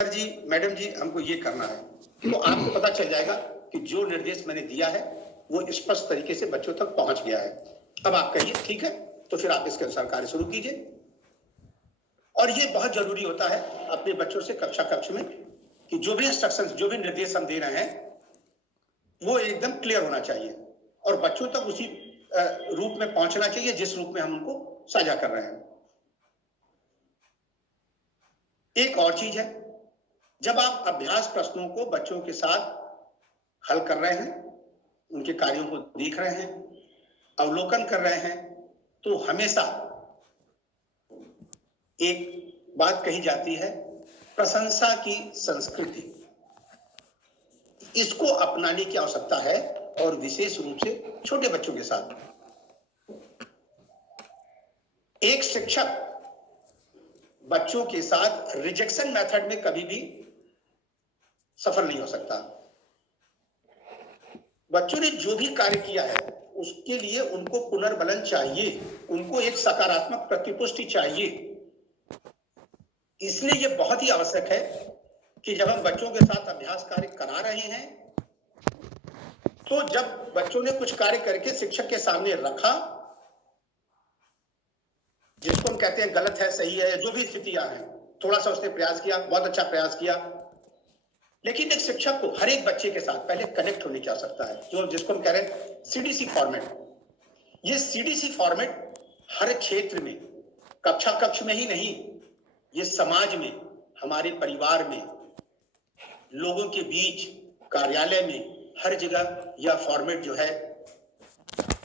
Sir जी, madam जी, हमको ये करना है, तो आपको पता चल जाएगा कि जो निर्देश मैंने दिया है वो स्पष्ट तरीके से बच्चों तक पहुंच गया है। अब आप कहिए ठीक है, तो फिर आप इसके अनुसार कार्य शुरू कीजिए। और ये बहुत जरूरी होता है अपने बच्चों से कक्षा कक्ष में कि जो भी इंस्ट्रक्शंस, जो भी निर्देश हम दे रहे हैं वो एकदम क्लियर होना चाहिए और बच्चों तक उसी रूप में पहुंचना चाहिए जिस रूप में हम उनको साझा कर रहे हैं। एक और चीज है, जब आप अभ्यास प्रश्नों को बच्चों के साथ हल कर रहे हैं, उनके कार्यों को देख रहे हैं, अवलोकन कर रहे हैं, तो हमेशा एक बात कही जाती है, प्रशंसा की संस्कृति। इसको अपनाने की आवश्यकता है और विशेष रूप से छोटे बच्चों के साथ। एक शिक्षक बच्चों के साथ रिजेक्शन मेथड में कभी भी सफल नहीं हो सकता। बच्चों ने जो भी कार्य किया है उसके लिए उनको पुनर्बलन चाहिए, उनको एक सकारात्मक प्रतिपुष्टि चाहिए। इसलिए यह बहुत ही आवश्यक है कि जब हम बच्चों के साथ अभ्यास कार्य करा रहे हैं तो जब बच्चों ने कुछ कार्य करके शिक्षक के सामने रखा, जिसको हम कहते हैं गलत है, सही है, जो भी स्थितियां हैं, थोड़ा सा उसने प्रयास किया, बहुत अच्छा प्रयास किया, लेकिन एक शिक्षक को हर एक बच्चे के साथ पहले कनेक्ट होने की आवश्यकता है, जो जिसको हम कह रहे हैं सीडीसी फॉर्मेट। ये सीडीसी फॉर्मेट हर क्षेत्र में, कक्षा कक्ष में ही नहीं, ये समाज में, हमारे परिवार में, लोगों के बीच, कार्यालय में, हर जगह यह फॉर्मेट जो है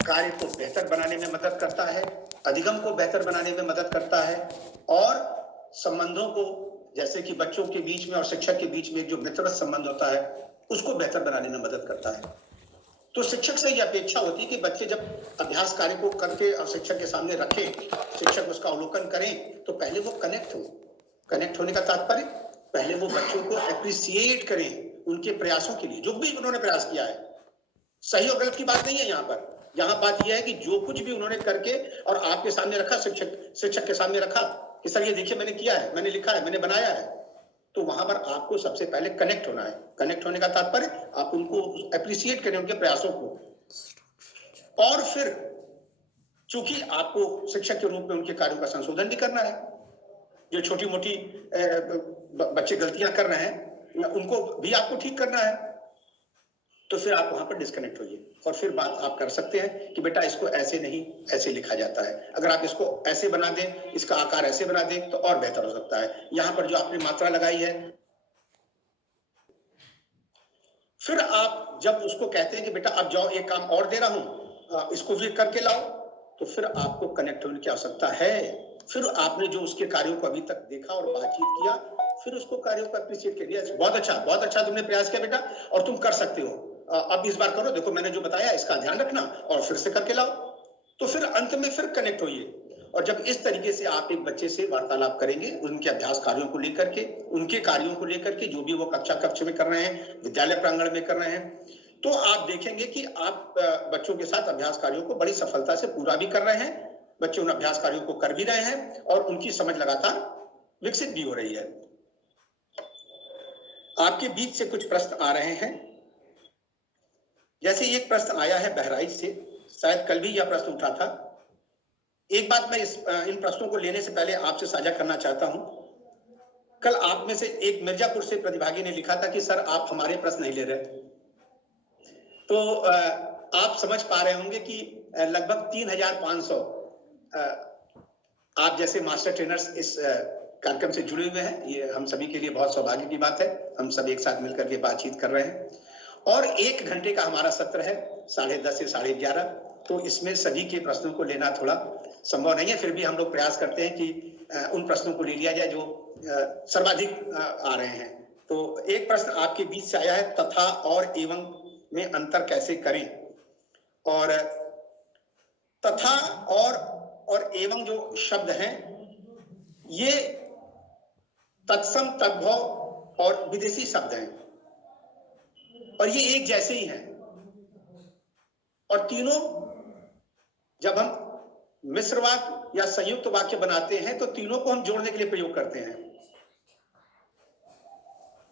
कार्य को बेहतर बनाने में मदद करता है, अधिगम को बेहतर बनाने में मदद करता है और संबंधों को, जैसे कि बच्चों के बीच में और शिक्षक के बीच में जो मित्रवत संबंध होता है उसको बेहतर बनाने में मदद करता है। तो शिक्षक से यह अपेक्षा होती है कि बच्चे जब अभ्यास कार्य को करके और शिक्षक के सामने रखें, शिक्षक उसका अवलोकन करें, तो पहले वो कनेक्ट हो। कनेक्ट होने का तात्पर्य पहले वो बच्चों को एप्रिसिएट करें उनके प्रयासों के लिए, जो भी उन्होंने प्रयास किया है। सही और गलत की बात नहीं है यहाँ पर, यहाँ बात यह है कि जो कुछ भी उन्होंने करके और आपके सामने रखा, शिक्षक के सामने रखा कि सर ये देखिए मैंने किया है, मैंने लिखा है, मैंने बनाया है, तो वहां पर आपको सबसे पहले कनेक्ट होना है। कनेक्ट होने का तात्पर्य आप उनको एप्रिसिएट करें, उनके प्रयासों को। और फिर चूंकि आपको शिक्षक के रूप में उनके कार्यों का संशोधन भी करना है, जो छोटी मोटी बच्चे गलतियां कर रहे हैं उनको भी आपको ठीक करना है, तो फिर आप वहां पर डिस्कनेक्ट होइए और फिर बात आप कर सकते हैं कि बेटा इसको ऐसे नहीं, ऐसे लिखा जाता है, अगर आप इसको ऐसे बना दें, इसका आकार ऐसे बना दें तो और बेहतर हो सकता है, यहां पर जो आपने मात्रा लगाई है। फिर आप जब उसको कहते हैं कि बेटा अब जाओ एक काम और दे रहा हूं, इसको भी करके लाओ, तो फिर आपको कनेक्ट होने की आवश्यकता है। फिर आपने जो उसके कार्यों को अभी तक देखा और बातचीत किया, फिर उसको कार्यों को अप्रिशिएट करिए, बहुत अच्छा तुमने प्रयास किया बेटा और तुम कर सकते हो, अब इस बार करो, देखो मैंने जो बताया इसका ध्यान रखना और फिर से करके लाओ। तो फिर अंत में फिर कनेक्ट होइए। और जब इस तरीके से आप एक बच्चे से वार्तालाप करेंगे, उनके अभ्यास कार्यों को लेकर के, उनके कार्यों को लेकर के, जो भी वो कक्षा कक्ष में कर रहे हैं, विद्यालय प्रांगण में कर रहे हैं, तो आप देखेंगे कि आप बच्चों के साथ अभ्यास कार्यों को बड़ी सफलता से पूरा भी कर रहे हैं, बच्चे उन अभ्यास कार्यों को कर भी रहे हैं और उनकी समझ लगातार विकसित भी हो रही है। आपके बीच से कुछ प्रश्न आ रहे हैं, जैसे एक प्रश्न आया है बहराइच से, शायद कल भी यह प्रश्न उठा था। एक बात मैं इन प्रश्नों को लेने से पहले आपसे साझा करना चाहता हूं। कल आप में से एक मिर्जापुर से प्रतिभागी ने लिखा था कि सर आप हमारे प्रश्न नहीं ले रहे, तो आप समझ पा रहे होंगे कि लगभग 3500 आप जैसे मास्टर ट्रेनर्स इस कार्यक्रम से जुड़े हुए हैं। ये हम सभी के लिए बहुत सौभाग्य की बात है, हम सब एक साथ मिलकर के बातचीत कर रहे हैं और 1 घंटे का हमारा सत्र है, 10:30 से 11:30, तो इसमें सभी के प्रश्नों को लेना थोड़ा संभव नहीं है। फिर भी हम लोग प्रयास करते हैं कि उन प्रश्नों को ले लिया जाए जो सर्वाधिक आ रहे हैं। तो एक प्रश्न आपके बीच से आया है, तथा और एवं में अंतर कैसे करें। और तथा और एवं जो शब्द हैं ये तत्सम, तद्भव और विदेशी शब्द हैं और ये एक जैसे ही हैं और तीनों जब हम मिश्र वाक्य या संयुक्त वाक्य बनाते हैं तो तीनों को हम जोड़ने के लिए प्रयोग करते हैं।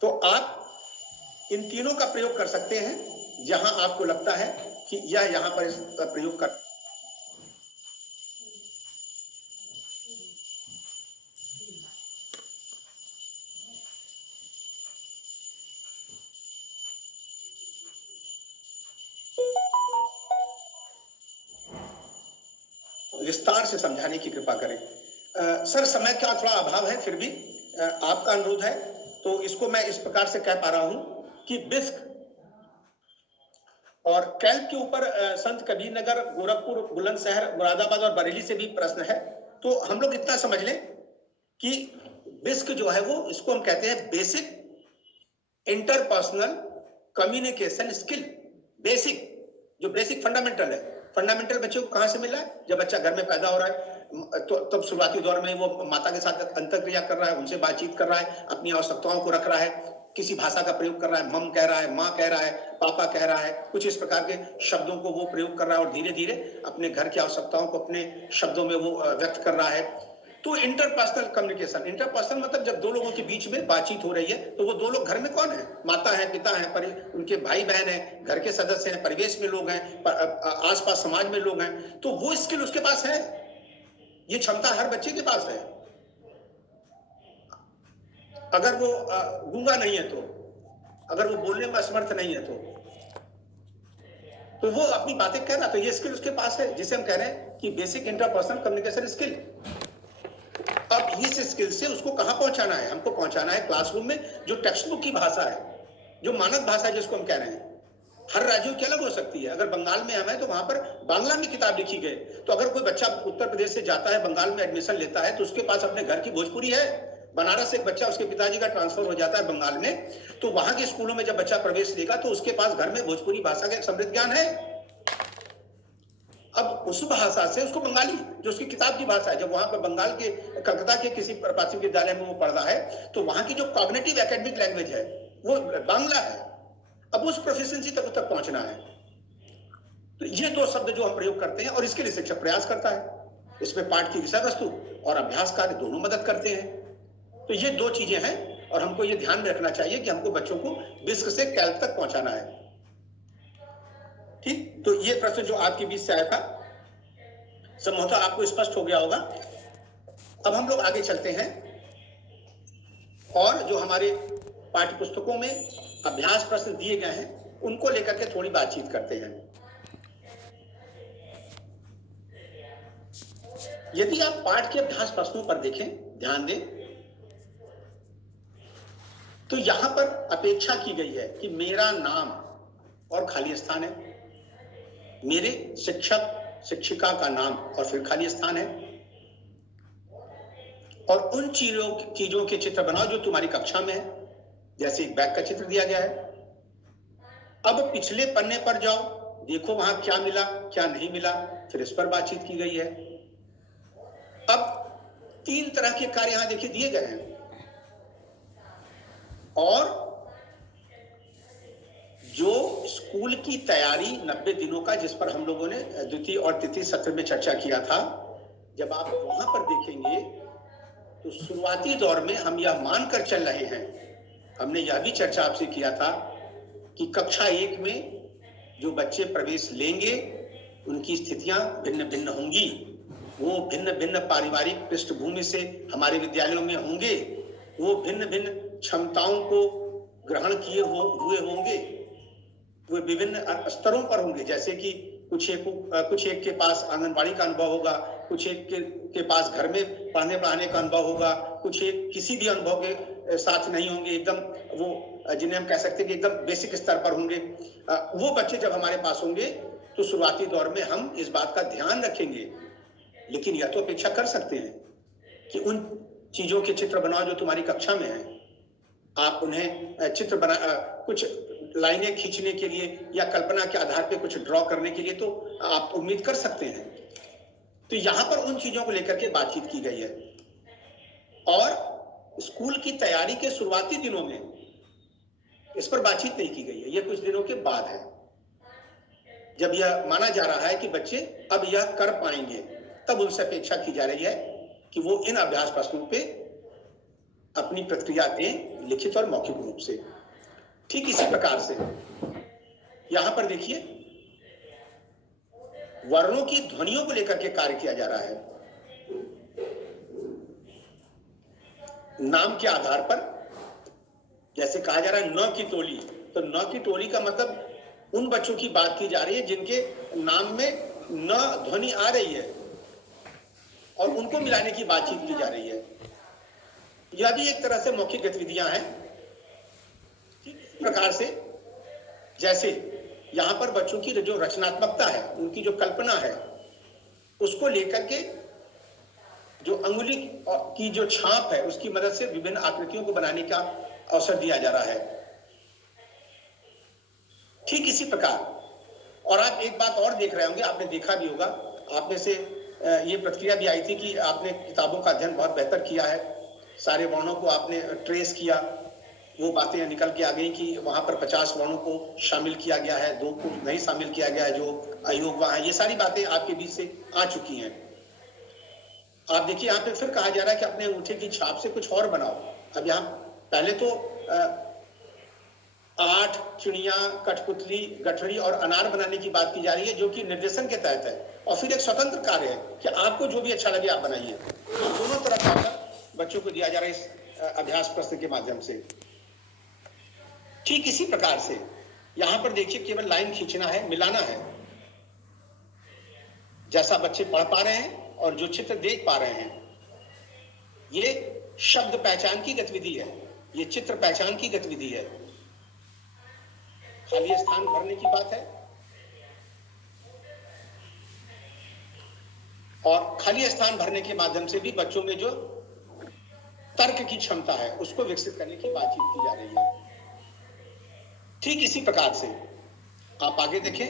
तो आप इन तीनों का प्रयोग कर सकते हैं जहां आपको लगता है कि यह यहां पर इसका प्रयोग कर। विस्तार से समझाने की कृपा करें। सर समय का थोड़ा अभाव है, फिर भी आपका अनुरोध है तो इसको मैं इस प्रकार से कह पा रहा हूं कि बिस्क और कैल्प के ऊपर संत कबीर नगर, गोरखपुर, बुलंदशहर, मुरादाबाद और बरेली से भी प्रश्न है। तो हम लोग इतना समझ लें कि बिस्क जो है वो, इसको हम कहते हैं basic interpersonal communication skill. Basic, जो बेसिक फंडामेंटल है। फंडामेंटल बच्चे को कहां से मिला है? जब बच्चा घर में पैदा हो रहा है तो तब शुरुआती दौर में वो माता के साथ अंतरक्रिया कर रहा है, उनसे बातचीत कर रहा है, अपनी आवश्यकताओं को रख रहा है, किसी भाषा का प्रयोग कर रहा है, मम कह रहा है, माँ कह रहा है, पापा कह रहा है, कुछ इस प्रकार के शब्दों को वो प्रयोग कर रहा है और धीरे धीरे अपने घर की आवश्यकताओं को अपने शब्दों में वो व्यक्त कर रहा है। तो इंटरपर्सनल कम्युनिकेशन, इंटरपर्सनल मतलब जब दो लोगों के बीच में बातचीत हो रही है तो वो दो लोग घर में कौन है? माता है, पिता है, उनके भाई बहन है, घर के सदस्य हैं, परिवेश में लोग हैं, आसपास समाज में लोग हैं। तो वो स्किल उसके पास है, ये क्षमता हर बच्चे के पास है। अगर वो गूंगा नहीं है तो, अगर वो बोलने में असमर्थ नहीं है तो वो अपनी बातें कह रहा, तो ये स्किल उसके पास है, जिसे हम कह रहे हैं कि बेसिक इंटरपर्सनल कम्युनिकेशन स्किल। अब इस स्किल से उसको कहां पहुंचाना है? हमको पहुंचाना है क्लासरूम में, जो टेक्स्ट बुक की भाषा है, जो मानक भाषा है जिसको हम कह रहे हैं। हर राज्यों की अलग हो सकती है। अगर बंगाल में हम है तो वहां पर बांग्ला में किताब लिखी गई। तो अगर कोई बच्चा उत्तर प्रदेश से जाता है, बंगाल में एडमिशन लेता है, तो उसके पास अपने घर की भोजपुरी है। बनारस से एक बच्चा, उसके पिताजी का ट्रांसफर हो जाता है बंगाल में, तो वहां के स्कूलों में जब बच्चा प्रवेश लेगा तो उसके पास घर में भोजपुरी भाषा का एक समृद्ध ज्ञान है। अब उस भाषा से उसको बंगाली, जो उसकी किताब की भाषा है, जब वहां पर बंगाल के कलकत्ता के किसी प्राथमिक विद्यालय में वो पढ़ रहा है तो वहां की जो कॉग्निटिव एकेडमिक लैंग्वेज है वो बांग्ला है। अब उस प्रोफिशिएंसी तक पहुंचना है। तो ये दो शब्द जो हम प्रयोग करते हैं और इसके लिए शिक्षक प्रयास करता है। इसमें पाठ की विषय वस्तु और अभ्यास कार्य दोनों मदद करते हैं। तो ये दो चीजें हैं और हमको ये ध्यान में रखना चाहिए कि हमको बच्चों को बिस्क से कैल्प तक पहुंचाना है। ठीक, तो ये प्रश्न जो आपके बीच से आया था संभवतः आपको स्पष्ट हो गया होगा। अब हम लोग आगे चलते हैं और जो हमारे पाठ्य पुस्तकों में अभ्यास प्रश्न दिए गए हैं उनको लेकर के थोड़ी बातचीत करते हैं। यदि आप पाठ के अभ्यास प्रश्नों पर देखें, ध्यान दें, तो यहां पर अपेक्षा की गई है कि मेरा नाम और खाली स्थान है, मेरे शिक्षक शिक्षिका का नाम और फिर खाली स्थान है, और उन चीजों के चित्र बनाओ जो तुम्हारी कक्षा में है। जैसे एक बैग का चित्र दिया गया है। अब पिछले पन्ने पर जाओ, देखो वहां क्या मिला क्या नहीं मिला, फिर इस पर बातचीत की गई है। अब 3 तरह के कार्य यहां देखिए दिए गए हैं और जो स्कूल की तैयारी 90 दिनों का, जिस पर हम लोगों ने द्वितीय और तृतीय सत्र में चर्चा किया था, जब आप वहां पर देखेंगे तो शुरुआती दौर में हम यह मानकर चल रहे हैं, हमने यह भी चर्चा आपसे किया था कि कक्षा 1 में जो बच्चे प्रवेश लेंगे उनकी स्थितियां भिन्न भिन्न होंगी। वो भिन्न भिन्न पारिवारिक पृष्ठभूमि से हमारे विद्यालयों में होंगे, वो भिन्न भिन्न क्षमताओं को ग्रहण किए हुए होंगे, वो विभिन्न स्तरों पर होंगे। जैसे कि कुछ एक के पास आंगनबाड़ी का अनुभव होगा, कुछ एक के पास घर में पढ़ने पढ़ाने का अनुभव होगा, कुछ एक किसी भी अनुभव के साथ नहीं होंगे, एकदम वो जिन्हें हम कह सकते हैं कि एकदम बेसिक स्तर पर होंगे। वो बच्चे जब हमारे पास होंगे तो शुरुआती दौर में हम इस बात का ध्यान रखेंगे, लेकिन यह तो अपेक्षा कर सकते हैं कि उन चीजों के चित्र बनाओ जो तुम्हारी कक्षा में है। आप उन्हें चित्र बना कुछ लाइनें खींचने के लिए या कल्पना के आधार पे कुछ ड्रॉ करने के लिए तो आप उम्मीद कर सकते हैं। तो यहां पर उन चीजों को लेकर के बातचीत की गई है और स्कूल की तैयारी के शुरुआती दिनों में इस पर बातचीत नहीं की गई है। यह कुछ दिनों के बाद है, जब यह माना जा रहा है कि बच्चे अब यह कर पाएंगे, तब उनसे अपेक्षा की जा रही है कि वो इन अभ्यास प्रश्नों पे अपनी प्रतिक्रिया दें लिखित और मौखिक रूप से। ठीक इसी प्रकार से यहां पर देखिए वर्णों की ध्वनियों को लेकर के कार्य किया जा रहा है। नाम के आधार पर जैसे कहा जा रहा है न की टोली, तो न की टोली का मतलब उन बच्चों की बात की जा रही है जिनके नाम में न ध्वनि आ रही है और उनको मिलाने की बातचीत की जा रही है। यह भी एक तरह से मौखिक गतिविधियां हैं। इस प्रकार से जैसे यहां पर बच्चों की जो रचनात्मकता है, उनकी जो कल्पना है, उसको लेकर के जो अंगुली की जो छाप है उसकी मदद से विभिन्न आकृतियों को बनाने का अवसर दिया जा रहा है। ठीक इसी प्रकार और आप एक बात और देख रहे होंगे, आपने देखा भी होगा, आप में से ये प्रतिक्रिया भी आई थी कि आपने किताबों का अध्ययन बहुत बेहतर किया है, सारे वर्णों को आपने ट्रेस किया, वो बातें निकल के आ गई कि वहां पर 50 वर्णों को शामिल किया गया है, 2 को नहीं शामिल किया गया है, जो अयोग वहां है। ये सारी बातें आपके बीच से आ चुकी हैं। आप देखिए यहाँ पे फिर कहा जा रहा है कि अपने अंगूठे की छाप से कुछ और बनाओ। अब यहाँ पहले तो 8 चिड़िया, कठपुतली, गठरी और अनार बनाने की बात की जा रही है, जो कि निर्देशन के तहत है, और फिर एक स्वतंत्र कार्य है कि आपको जो भी अच्छा लगे आप बनाइए। दोनों तरह का बच्चों को दिया जा रहा है इस अभ्यास प्रश्न के माध्यम से। ठीक इसी प्रकार से यहां पर देखिए केवल लाइन खींचना है, मिलाना है। जैसा बच्चे पढ़ पा रहे हैं और जो चित्र देख पा रहे हैं, ये शब्द पहचान की गतिविधि है, ये चित्र पहचान की गतिविधि है। खाली स्थान भरने की बात है और खाली स्थान भरने के माध्यम से भी बच्चों में जो तर्क की क्षमता है उसको विकसित करने की बातचीत की जा रही है। ठीक इसी प्रकार से आप आगे देखें,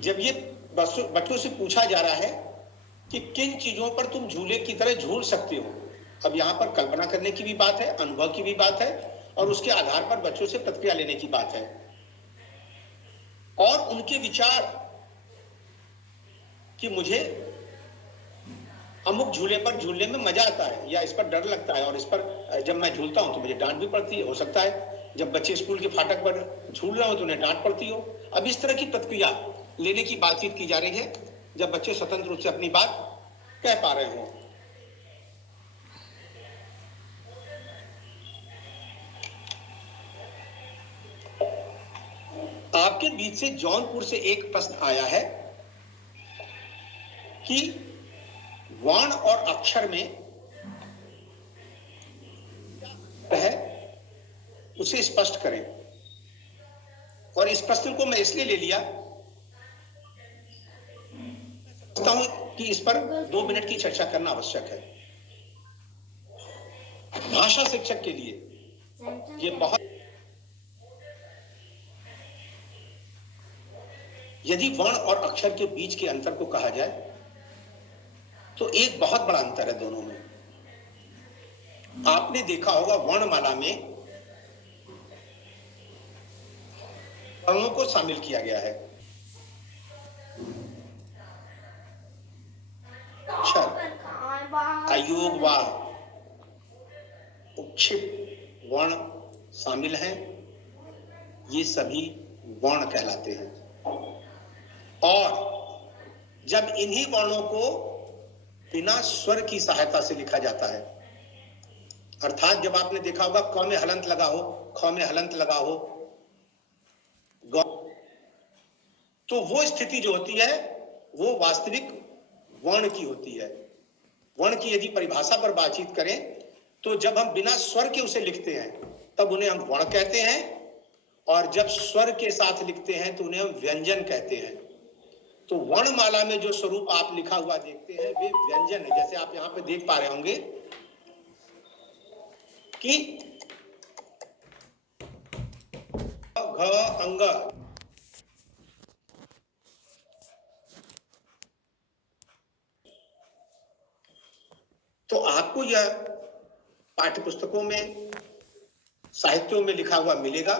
जब ये बच्चों से पूछा जा रहा है कि किन चीजों पर तुम झूले की तरह झूल सकते हो, अब यहां पर कल्पना करने की भी बात है, अनुभव की भी बात है और उसके आधार पर बच्चों से प्रतिक्रिया लेने की बात है और उनके विचार कि मुझे अमुक झूले पर झूलने में मजा आता है या इस पर डर लगता है और इस पर जब मैं झूलता हूं तो मुझे डांट भी पड़ती है। हो सकता है जब बच्चे स्कूल के फाटक पर झूल रहे हो तो उन्हें डांट पड़ती हो। अब इस तरह की प्रतिक्रिया लेने की बातचीत की जा रही है जब बच्चे स्वतंत्र रूप से अपनी बात कह पा रहे हो। आपके बीच से जौनपुर से एक प्रश्न आया है कि वर्ण और अक्षर में है, उसे स्पष्ट करें। और इस प्रश्न को मैं इसलिए ले लिया हूं कि इस पर 2 मिनट की चर्चा करना आवश्यक है। भाषा शिक्षक के लिए ये बहुत, यदि वर्ण और अक्षर के बीच के अंतर को कहा जाए तो एक बहुत बड़ा अंतर है दोनों में। आपने देखा होगा वर्णमाला में वर्णों को शामिल किया गया है। अक्षर, अयोग, वाह, उपक्षिप्त वर्ण शामिल हैं। ये सभी वर्ण कहलाते हैं और जब इन्हीं वर्णों को बिना स्वर की सहायता से लिखा जाता है, अर्थात जब आपने देखा होगा क में हलंत लगा हो, ख में हलंत लगा हो, ग, तो वो स्थिति जो होती है वो वास्तविक वर्ण की होती है। वर्ण की यदि परिभाषा पर बातचीत करें तो जब हम बिना स्वर के उसे लिखते हैं तब उन्हें हम वर्ण कहते हैं और जब स्वर के साथ लिखते हैं तो उन्हें हम व्यंजन कहते हैं। तो वर्णमाला में जो स्वरूप आप लिखा हुआ देखते हैं वे व्यंजन है। जैसे आप यहां पे देख पा रहे होंगे कि घ, अंग, तो आपको यह पाठ्य पुस्तकों में, साहित्यों में लिखा हुआ मिलेगा।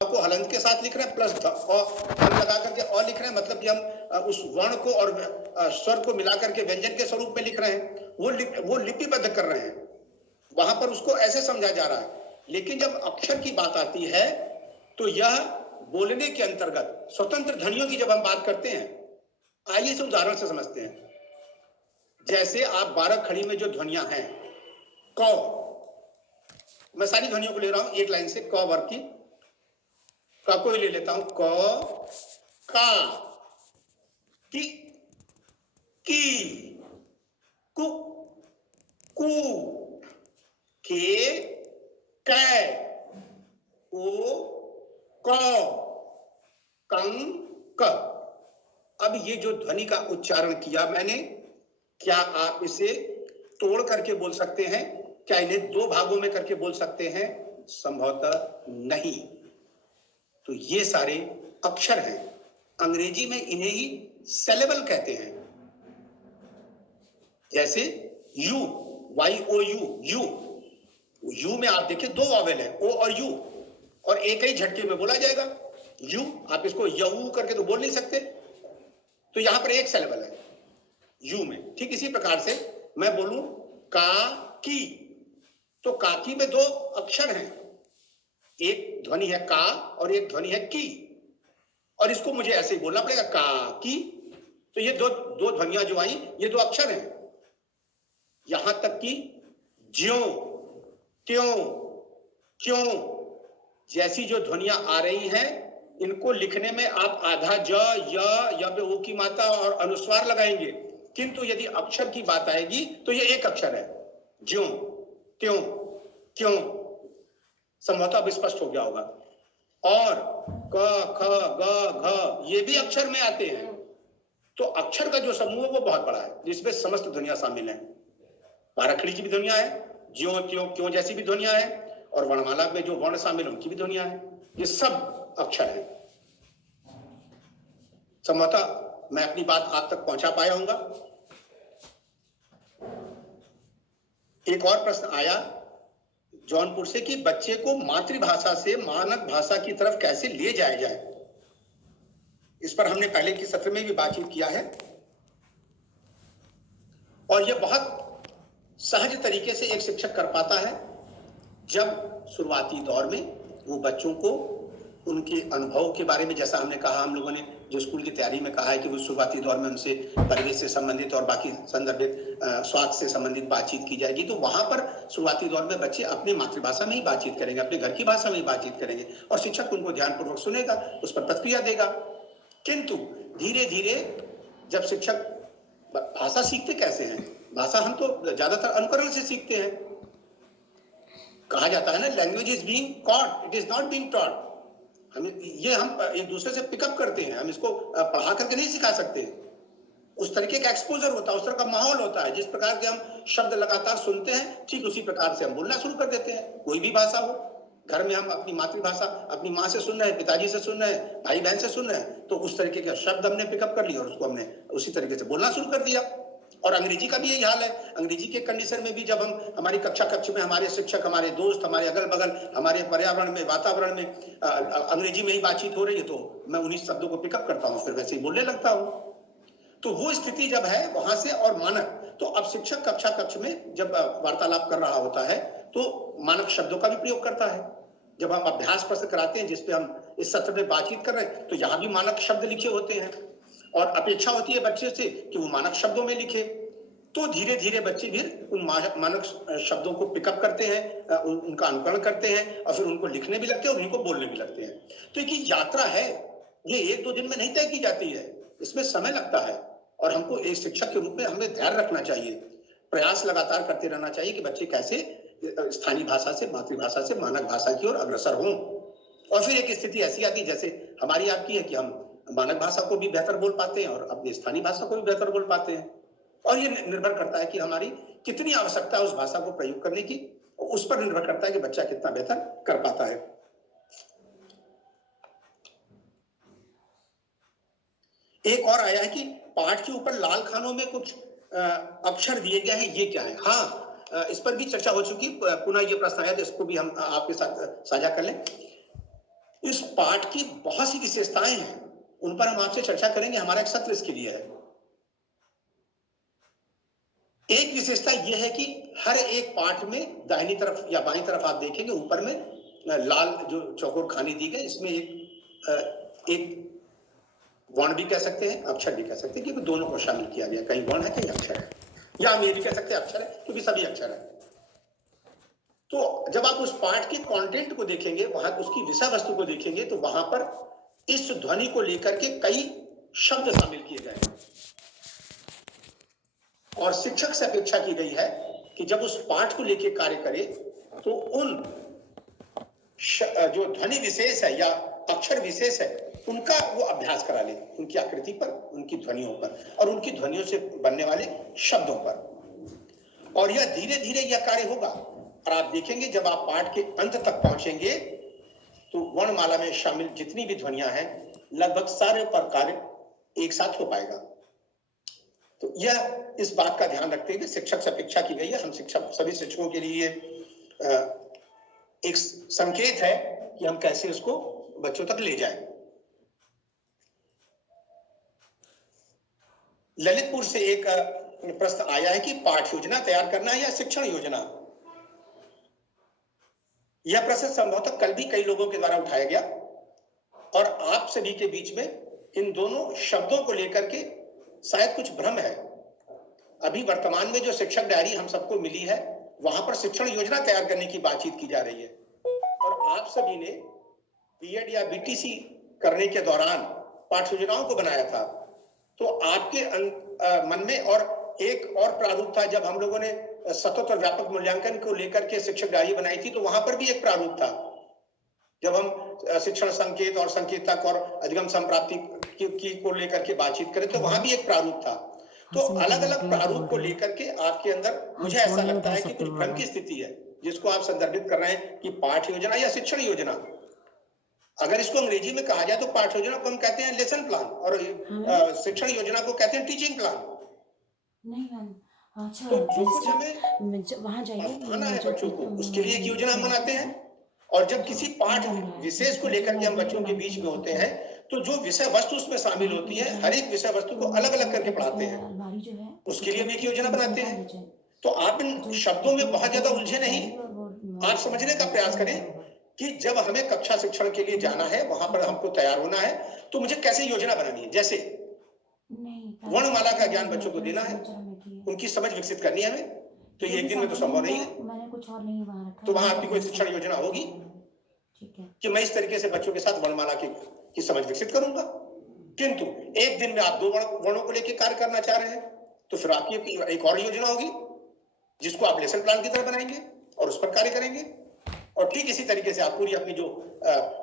को हलंत के साथ लिख रहे हैं प्लस लगा करके और लिख रहे हैं, मतलब कि हम उस वर्ण को और स्वर को मिलाकर के व्यंजन के स्वरूप में लिख रहे हैं। वो लिपिबद्ध कर रहे हैं, वहां पर उसको ऐसे समझा जा रहा है। लेकिन जब अक्षर की बात आती है तो यह बोलने के अंतर्गत स्वतंत्र ध्वनियों की जब हम बात करते हैं, आइए इसे उदाहरण से समझते हैं। जैसे आप 12 खड़ी में जो ध्वनियां हैं, क, मैं सारी ध्वनियों को ले रहा हूं एक लाइन से, क वर्ग की, क को ही ले लेता हूं, क, का, की, कु, कु, के, कै, ओ, क, कं, क। अब ये जो ध्वनि का उच्चारण किया मैंने, क्या आप इसे तोड़ करके बोल सकते हैं? क्या इन्हें दो भागों में करके बोल सकते हैं? संभवतः नहीं। तो ये सारे अक्षर हैं, अंग्रेजी में इन्हें ही सेलेबल कहते हैं। जैसे यू, YOU, यू में आप देखिए दो वॉवेल है, ओ और यू, और एक ही झटके में बोला जाएगा यू। आप इसको यू करके तो बोल नहीं सकते, तो यहां पर एक सेलेबल है यू में। ठीक इसी प्रकार से मैं बोलूं का की, तो काकी में दो अक्षर हैं, एक ध्वनि है का और एक ध्वनि है की, और इसको मुझे ऐसे ही बोलना पड़ेगा का की। तो ये दो ध्वनियां जो आई, ये दो अक्षर हैं। यहां तक कि ज्यों, त्यों, क्यों जैसी जो ध्वनियां आ रही हैं, इनको लिखने में आप आधा ज, य पे ओ की मात्रा और अनुस्वार लगाएंगे, किंतु यदि अक्षर की बात आएगी तो ये एक अक्षर है, ज्यों, त्यों, क्यों। संभवतः अब स्पष्ट हो गया होगा। और क, ख, ग, घ ये भी अक्षर में आते हैं। तो अक्षर का जो समूह है वो बहुत बड़ा है, जिसमें समस्त ध्वनियां शामिल हैं। 12 खड़ी की भी ध्वनियां है, ज्यों, त्यों, क्यों जैसी भी ध्वनियां है, और वर्णमाला में जो वर्ण शामिल उनकी भी ध्वनियां हैं। ये सब अक्षर हैं। संभवतः मैं अपनी बात आप तक पहुंचा पाया हूंगा। एक और प्रश्न आया जौनपुर से कि बच्चे को मातृभाषा से मानक भाषा की तरफ कैसे ले जाया जाए। इस पर हमने पहले के सत्र में भी बातचीत किया है, और यह बहुत सहज तरीके से एक शिक्षक कर पाता है जब शुरुआती दौर में वो बच्चों को उनके अनुभव के बारे में, जैसा हमने कहा, हम लोगों ने जो स्कूल की तैयारी में कहा है कि वो शुरुआती दौर में उनसे परिवेश से संबंधित और बाकी संदर्भित स्वास्थ्य से संबंधित बातचीत की जाएगी। तो वहां पर शुरुआती दौर में बच्चे अपनी मातृभाषा में ही बातचीत करेंगे, अपने घर की भाषा में ही बातचीत करेंगे, और शिक्षक उनको ध्यानपूर्वक सुनेगा, उस पर प्रतिक्रिया देगा। किंतु धीरे धीरे जब शिक्षक, भाषा सीखते कैसे हैं? भाषा हम तो ज्यादातर अनुकरण से सीखते हैं। कहा जाता है ना, language is being caught, it is not being taught. हम एक दूसरे से पिकअप करते हैं, हम इसको पढ़ा करके नहीं सिखा सकते। उस तरीके का एक्सपोजर होता है, उस तरह का माहौल होता है। जिस प्रकार के हम शब्द लगातार सुनते हैं, ठीक उसी प्रकार से हम बोलना शुरू कर देते हैं। कोई भी भाषा हो, घर में हम अपनी मातृभाषा अपनी माँ से सुन रहे हैं, पिताजी से सुन रहे हैं, भाई बहन से सुन रहे हैं, तो उस तरीके के शब्द हमने पिकअप कर लिए और उसको हमने उसी तरीके से बोलना शुरू कर दिया। और अंग्रेजी का भी यही हाल है। अंग्रेजी के कंडीशन में भी जब हम हमारी कक्ष में हमारे शिक्षक, हमारे दोस्त, हमारे अगल बगल, हमारे पर्यावरण में, वातावरण में अंग्रेजी में ही बातचीत हो रही है, तो मैं उन्हीं शब्दों को पिकअप करता हूँ, फिर वैसे ही बोलने लगता हूँ। तो वो स्थिति जब है वहां से, और मानक, तो अब शिक्षक कक्ष में जब वार्तालाप कर रहा होता है तो मानक शब्दों का भी प्रयोग करता है। जब हम अभ्यास प्रश्न कराते हैं, जिसपे हम इस सत्र में बातचीत कर रहे हैं, तो यहाँ भी मानक शब्द लिखे होते हैं, और अपेक्षा होती है बच्चे से कि वो मानक शब्दों में लिखे। तो धीरे धीरे बच्चे भी उन मानक शब्दों को पिकअप करते हैं, उनका अनुकरण करते हैं, और फिर उनको लिखने भी लगते हैं और उनको बोलने भी लगते हैं। तो एक यात्रा है, ये 1-2 दिन में नहीं तय की जाती है, इसमें समय लगता है। और हमको एक शिक्षक के रूप में हमें ध्यान रखना चाहिए, प्रयास लगातार करते रहना चाहिए कि बच्चे कैसे स्थानीय भाषा से, मातृभाषा से मानक भाषा की ओर अग्रसर हों। और फिर एक स्थिति ऐसी आती है जैसे हमारी आपकी है कि हम मानक भाषा को भी बेहतर बोल पाते हैं और अपनी स्थानीय भाषा को भी बेहतर बोल पाते हैं। और ये निर्भर करता है कि हमारी कितनी आवश्यकता है उस भाषा को प्रयोग करने की, उस पर निर्भर करता है कि बच्चा कितना बेहतर कर पाता है। एक और आया है कि पाठ के ऊपर लाल खानों में कुछ अक्षर दिए गए हैं, ये क्या है? हाँ, इस पर भी चर्चा हो चुकी, पुनः ये प्रश्न आया, तो इसको भी हम आपके साथ साझा कर लें। इस पाठ की बहुत सी विशेषताएं हैं, उन पर हम आपसे चर्चा करेंगे। हमारा एक सत्र इसके लिए है। एक विशेषता यह है कि हर एक पार्ट में दाहिनी तरफ या बाईं तरफ आप देखेंगे ऊपर में लाल जो चौकोर खानी दी गई, इसमें एक वर्ण भी कह सकते हैं, अक्षर भी कह सकते हैं, क्योंकि दोनों को शामिल किया गया, कहीं वर्ण है कहीं अक्षर है, या हम ये भी कह सकते हैं अक्षर है क्योंकि सभी अक्षर है। तो जब आप उस पाठ के कंटेंट को देखेंगे, वहां उसकी विषय वस्तु को देखेंगे, तो वहां पर इस ध्वनि को लेकर के कई शब्द शामिल किए गए हैं और शिक्षक से अपेक्षा की गई है कि जब उस पाठ को लेकर कार्य करे तो उन जो ध्वनि विशेष है या अक्षर विशेष है उनका वो अभ्यास करा ले, उनकी आकृति पर, उनकी ध्वनियों पर और उनकी ध्वनियों से बनने वाले शब्दों पर। और यह धीरे धीरे यह कार्य होगा और आप देखेंगे जब आप पाठ के अंत तक पहुंचेंगे तो वर्णमाला में शामिल जितनी भी ध्वनियां हैं लगभग सारे पर कार्य एक साथ हो पाएगा। तो यह इस बात का ध्यान रखते हुए शिक्षक से अपेक्षा की गई है। हम शिक्षक सभी शिक्षकों के लिए एक संकेत है कि हम कैसे उसको बच्चों तक ले जाएं। ललितपुर से एक प्रश्न आया है कि पाठ योजना तैयार करना या शिक्षण योजना। यह प्रश्न संभवतः कल भी कई लोगों के द्वारा उठाया गया और आप सभी के बीच में इन दोनों शब्दों को लेकर के शायद कुछ भ्रम है। अभी वर्तमान में जो शिक्षक डायरी हम सबको मिली है वहां पर शिक्षण योजना तैयार करने की बातचीत की जा रही है और आप सभी ने बीएड या बीटीसी करने के दौरान पाठ योजनाओं को बनाया था। तो आपके मन में और एक और प्रारूप था जब हम लोगों ने सतत और व्यापक मूल्यांकन को लेकर के शिक्षक डायरी बनाई थी, तो वहां पर भी एक प्रारूप था। जब हम शिक्षण संकेत और संकेतक और अधिगम संप्राप्ति की को लेकर के बातचीत करें तो वहां भी एक प्रारूप था। तो अलग अलग प्रारूप को लेकर के आपके अंदर मुझे ऐसा लगता है कि कुछ भ्रम की स्थिति है जिसको आप संदर्भित कर रहे हैं कि पाठ योजना या शिक्षण योजना। अगर इसको अंग्रेजी में कहा जाए तो पाठ योजना को हम कहते हैं लेसन प्लान और शिक्षण योजना को कहते हैं टीचिंग प्लान। नहीं मैम, अच्छा, तो जो कुछ हमें वहां जाइए है बच्चों को उसके लिए एक योजना हम बनाते हैं और जब किसी पाठ विशेष को लेकर के हम बच्चों के बीच में होते हैं तो जो विषय वस्तु उसमें शामिल होती है हर एक विषय वस्तु को अलग अलग करके पढ़ाते हैं, उसके लिए हम एक योजना बनाते हैं। तो आप इन शब्दों में बहुत ज्यादा उलझे नहीं, आप समझने का प्रयास करें कि जब हमें कक्षा शिक्षण के लिए जाना है वहां पर हमको तैयार होना है तो मुझे कैसे योजना बनानी है। जैसे वर्णमाला का ज्ञान बच्चों को देना है, उनकी समझ विकसित करनी है हमें, तो ये एक दिन में तो संभव नहीं है। मैंने कुछ और नहीं वहां रखा, तो वहां आपकी कोई शिक्षण योजना होगी कि मैं इस तरीके से बच्चों के साथ वर्णमाला की समझ विकसित करूंगा। किंतु एक दिन में आप दो वर्णों को लेकर कार्य करना चाह रहे हैं तो फिर आपकी एक और योजना होगी जिसको आप लेसन प्लान की तरह बनाएंगे और उस पर कार्य करेंगे। और ठीक इसी तरीके से आप पूरी अपनी जो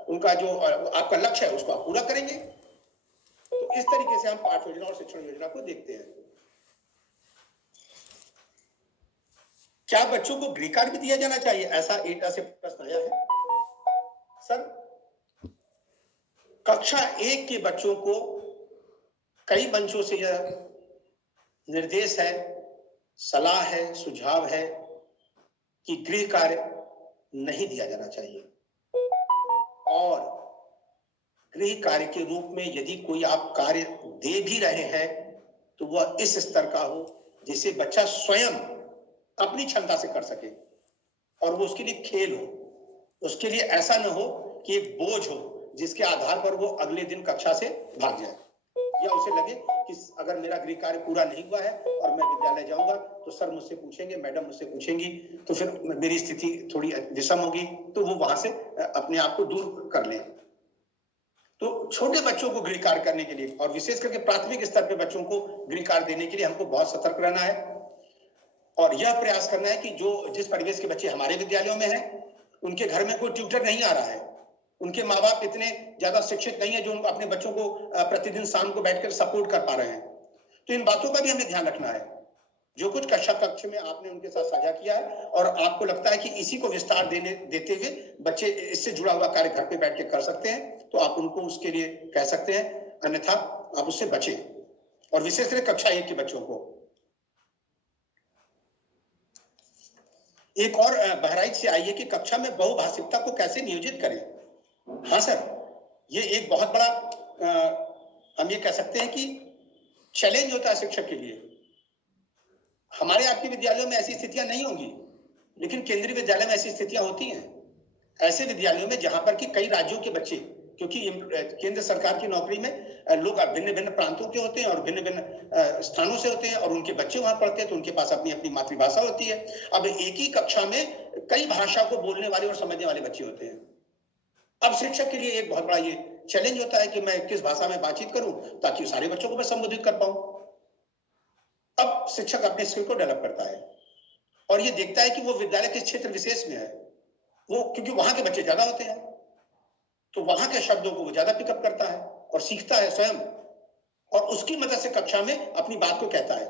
उनका जो आपका लक्ष्य है उसको आप पूरा करेंगे। तो इस तरीके से हम पाठ योजना और शिक्षण योजना को देखते हैं। क्या बच्चों को गृह कार्य भी दिया जाना चाहिए, ऐसा एटा से प्रश्न आया है। सर, कक्षा 1 के बच्चों को कई मंचों से यह निर्देश है, सलाह है, सुझाव है कि गृह कार्य नहीं दिया जाना चाहिए और गृह कार्य के रूप में यदि कोई आप कार्य दे भी रहे हैं तो वह इस स्तर का हो जिसे बच्चा स्वयं अपनी क्षमता से कर सके और वो उसके लिए खेल हो, उसके लिए ऐसा न हो कि एक बोझ हो जिसके आधार पर वो अगले दिन कक्षा से भाग जाए या उसे लगे कि अगर मेरा गृह कार्य पूरा नहीं हुआ है और मैं विद्यालय जाऊंगा तो सर मुझसे पूछेंगे, मैडम मुझसे पूछेंगी, तो फिर मेरी स्थिति थोड़ी विषम होगी, तो वो वहां से अपने आप को दूर कर ले। तो छोटे बच्चों को गृह कार्य करने के लिए और विशेष करके प्राथमिक स्तर पे बच्चों को गृह कार्य देने के लिए हमको बहुत सतर्क रहना है और यह प्रयास करना है कि जो जिस परिवेश के बच्चे हमारे विद्यालयों में हैं उनके घर में कोई ट्यूटर नहीं आ रहा है, उनके माँ बाप इतने ज्यादा शिक्षित नहीं है जो अपने बच्चों को प्रतिदिन शाम को बैठकर सपोर्ट कर पा रहे हैं। तो इन बातों का भी हमें ध्यान रखना है। जो कुछ कक्षा कक्ष में आपने उनके साथ साझा किया है और आपको लगता है कि इसी को विस्तार देते हुए बच्चे इससे जुड़ा हुआ कार्य घर पे बैठ के कर सकते हैं तो आप उनको उसके लिए कह सकते हैं, अन्यथा आप उससे बचें। और विशेष करके कक्षा 1 के बच्चों को। एक और बहराइच से आई है कि कक्षा में बहुभाषिकता को कैसे नियोजित करें। हाँ सर, ये एक बहुत बड़ा हम ये कह सकते हैं कि चैलेंज होता है शिक्षक के लिए। हमारे आपके विद्यालयों में ऐसी स्थितियां नहीं होंगी, लेकिन केंद्रीय विद्यालय में ऐसी स्थितियां होती हैं। ऐसे विद्यालयों में जहां पर कि कई राज्यों के बच्चे, क्योंकि केंद्र सरकार की नौकरी में लोग भिन्न भिन्न प्रांतों के होते हैं और भिन्न भिन्न स्थानों से होते हैं, और उनके बच्चे वहां पढ़ते हैं, तो उनके पास अपनी अपनी मातृभाषा होती है। अब एक ही कक्षा में कई भाषा को बोलने वाले और समझने वाले बच्चे होते हैं। अब शिक्षक के लिए एक बहुत बड़ा ये चैलेंज होता है कि मैं किस भाषा में बातचीत करूं ताकि सारे बच्चों को मैं संबोधित कर पाऊं। अब शिक्षक अपने स्किल को डेवलप करता है और ये देखता है कि वो विद्यालय किस क्षेत्र विशेष में है, वो क्योंकि वहां के बच्चे ज्यादा होते हैं, तो वहां के शब्दों को वो ज्यादा पिकअप करता है और सीखता है स्वयं, और उसकी मदद से कक्षा में अपनी बात को कहता है।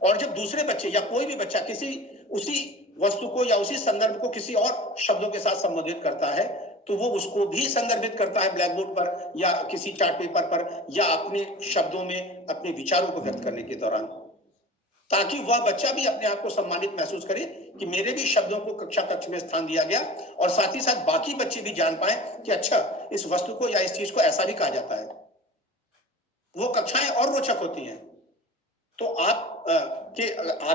और जब दूसरे बच्चे या कोई भी बच्चा किसी उसी वस्तु को या उसी संदर्भ को किसी और शब्दों के साथ संबोधित करता है, तो वो उसको भी संदर्भित करता है ब्लैक बोर्ड पर या किसी चार्ट पेपर पर या अपने शब्दों में अपने विचारों को व्यक्त करने के दौरान, ताकि वह बच्चा भी अपने आप को सम्मानित महसूस करे कि मेरे भी शब्दों को कक्षा कक्ष में स्थान दिया गया, और साथ ही साथ बाकी बच्चे भी जान पाए कि अच्छा, इस वस्तु को या इस चीज को ऐसा भी कहा जाता है। वो कक्षाएं और रोचक होती हैं। तो आप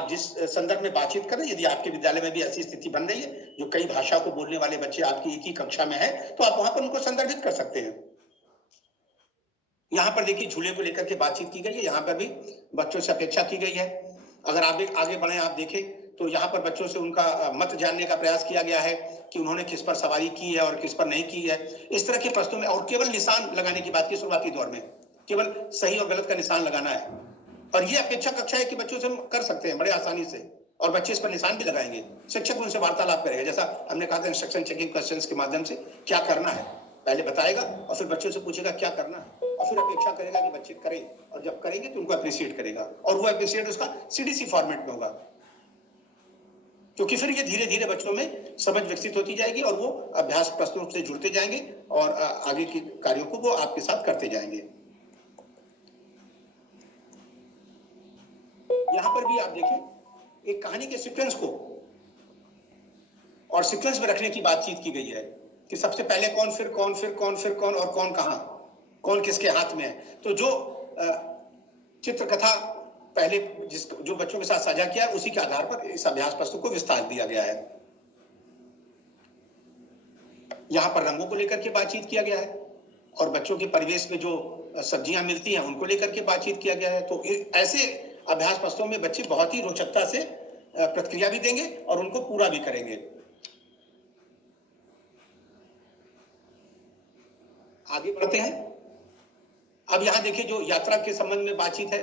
जिस संदर्भ में बातचीत करें, यदि आपके विद्यालय में भी ऐसी स्थिति बन रही है जो कई भाषा को बोलने वाले बच्चे आपकी एक ही कक्षा में है, तो आप वहां पर उनको संदर्भित कर सकते हैं। यहाँ पर देखिए झूले को लेकर के बातचीत की गई है, यहाँ पर भी बच्चों से अपेक्षा की गई है। अगर आप आगे बढ़े, आप देखें तो यहाँ पर बच्चों से उनका मत जानने का प्रयास किया गया है कि उन्होंने किस पर सवारी की है और किस पर नहीं की है। इस तरह के प्रश्नों में, और केवल निशान लगाने की बात की शुरुआती दौर में, केवल सही और गलत का निशान लगाना है, और ये अपेक्षा कक्षा है कि बच्चों से हम कर सकते हैं बड़े आसानी से, और बच्चे इस पर निशान भी लगाएंगे। शिक्षक उनसे वार्तालाप करेगा, जैसा हमने कहा था इंस्ट्रक्शन चेकिंग क्वेश्चंस के माध्यम से क्या करना है पहले बताएगा, और फिर बच्चों से पूछेगा क्या करना है, और फिर अपेक्षा करेगा कि बच्चे करें, और जब करेंगे तो उनको अप्रिशिएट करेगा, और वो अप्रिशिएट उसका सीडीसी फॉर्मेट में होगा, क्योंकि फिर ये धीरे धीरे बच्चों में समझ विकसित होती जाएगी और वो अभ्यास प्रश्नों से जुड़ते जाएंगे और आगे के कार्यों को वो आपके साथ करते जाएंगे। यहां पर भी आप देखें एक कहानी के सीक्वेंस को और सीक्वेंस में रखने की बातचीत की गई है कि सबसे पहले कौन, फिर कौन, फिर कौन, फिर कौन, और कौन कहां, कौन किसके हाथ में है। तो जो चित्रकथा पहले जो बच्चों के साथ साझा किया है, उसी के आधार पर इस अभ्यास प्रश्न को विस्तार दिया गया है। यहां पर रंगों को लेकर के बातचीत किया गया है और बच्चों के परिवेश में जो सब्जियां मिलती हैं उनको लेकर के बातचीत किया गया है। तो ऐसे अभ्यास प्रश्नों में बच्चे बहुत ही रोचकता से प्रतिक्रिया भी देंगे और उनको पूरा भी करेंगे। आगे बढ़ते हैं। अब यहां देखिए जो यात्रा के संबंध में बातचीत है,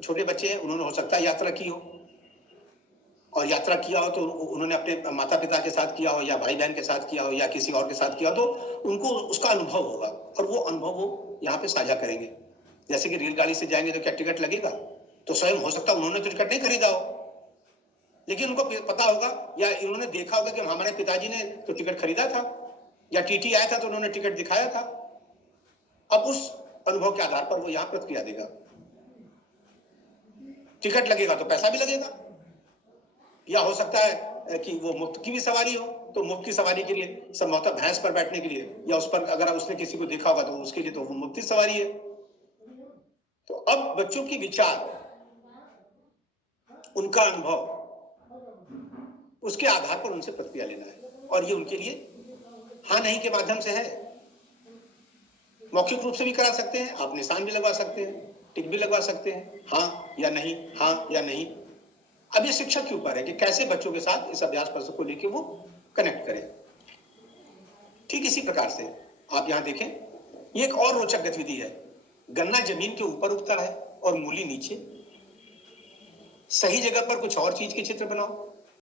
छोटे बच्चे हैं, उन्होंने हो सकता है यात्रा की हो, और यात्रा किया हो तो उन्होंने अपने माता पिता के साथ किया हो या भाई बहन के साथ किया हो या किसी और के साथ किया हो, तो उनको उसका अनुभव होगा और वो अनुभव वो यहाँ पे साझा करेंगे। जैसे कि रेलगाड़ी से जाएंगे तो क्या टिकट लगेगा, तो स्वयं हो सकता है उन्होंने तो टिकट नहीं खरीदा हो, लेकिन उनको पता होगा या इन्होंने देखा होगा कि हमारे पिताजी ने तो टिकट खरीदा था या टीटी आया था तो उन्होंने टिकट दिखाया था। अब उस अनुभव के आधार पर वो यहाँ प्रतिक्रिया देगा। टिकट लगेगा तो पैसा भी लगेगा, या हो सकता है कि वो मुफ्त की भी सवारी हो, तो मुफ्त की सवारी के लिए संभवतः भैंस पर बैठने के लिए या उस पर अगर उसने किसी को देखा होगा तो उसके लिए तो वो मुफ्त सवारी है। तो अब बच्चों की विचार, उनका अनुभव, उसके आधार पर उनसे प्रतिक्रिया लेना है, और ये उनके लिए हाँ नहीं के माध्यम से है। मौखिक रूप से भी करा सकते हैं, आप निशान भी लगवा सकते हैं, टिक भी लगवा सकते हैं, हाँ या नहीं, हाँ या नहीं। अब ये शिक्षक के ऊपर है कि कैसे बच्चों के साथ इस अभ्यास प्रश्न को लेकर वो कनेक्ट करें। ठीक इसी प्रकार से आप यहां देखें, ये एक और रोचक गतिविधि है। गन्ना जमीन के ऊपर उगता है और मूली नीचे। सही जगह पर कुछ और चीज के चित्र बनाओ।